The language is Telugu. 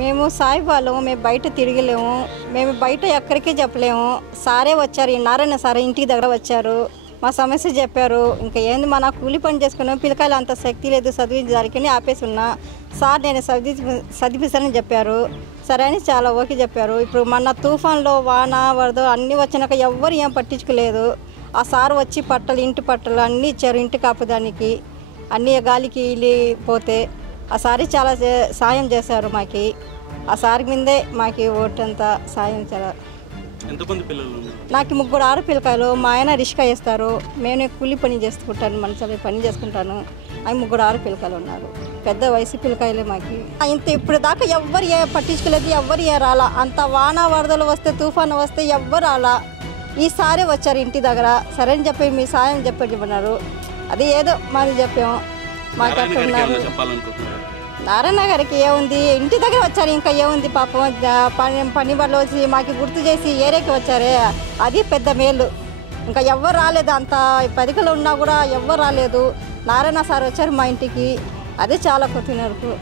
మేము సాయిబాలం, మేము బయట తిరగలేము, మేము బయట ఎక్కడికి చెప్పలేము. సారే వచ్చారు, ఈ నారాయణ సార్ ఇంటికి దగ్గర వచ్చారు, మా సమస్య చెప్పారు. ఇంకా ఏంది మన కూలి పని చేసుకున్నాం, పిల్లకాయలు అంత శక్తి లేదు చదివించడానికి ఆపేసి ఉన్నా. సార్ నేను చదివిస్తానని చెప్పారు. సరే అని చాలా ఓకే చెప్పారు. ఇప్పుడు మన తుఫాన్లో వాన వరద అన్నీ వచ్చినాక ఎవ్వరు ఏం పట్టించుకోలేదు. ఆ సార్ వచ్చి ఇంటి పట్టలు అన్నీ ఇచ్చారు. ఇంటి కాపుదానికి అన్నీ గాలికి వెళ్ళిపోతే ఆ సారి చాలా సాయం చేశారు మాకు. ఆ సార్ మీదే మాకు ఓటంతా సాయం చాలా. ఎంతమంది పిల్లలు? నాకు 3 ఆడపిల్లకాయలు. మా ఆయన రిష్కా వేస్తారు, నేను కూలి పని చేసుకుంటాను, మనసులో పని చేసుకుంటాను. అవి 3 ఆడపిల్లకాయలు ఉన్నారు. పెద్ద వయసు పిల్లకాయలే మాకు. ఇంత ఇప్పుడు దాకా ఎవ్వరు పట్టించుకోలేదు, ఎవ్వరు రాలా. అంత వాన వరదలు వస్తే తుఫాను వస్తే ఎవ్వరు రాలా. ఈసారి వచ్చారు ఇంటి దగ్గర. సరే అని చెప్పి మీ సాయం చెప్పన్నారు. అది ఏదో మాది చెప్పాము. మాకు అట్టున్నారు. నారాయణ గారికి ఏముంది, ఇంటి దగ్గర వచ్చారు, ఇంకా ఏముంది పాపం. పని వాళ్ళు వచ్చి మాకు గుర్తు చేసి ఏరేకి వచ్చారే, అది పెద్ద మేలు. ఇంకా ఎవ్వరు రాలేదు. అంత 10 ఉన్నా కూడా ఎవ్వరు రాలేదు. నారాయణ సార్ వచ్చారు మా ఇంటికి, అదే చాలా కొద్దినరకు.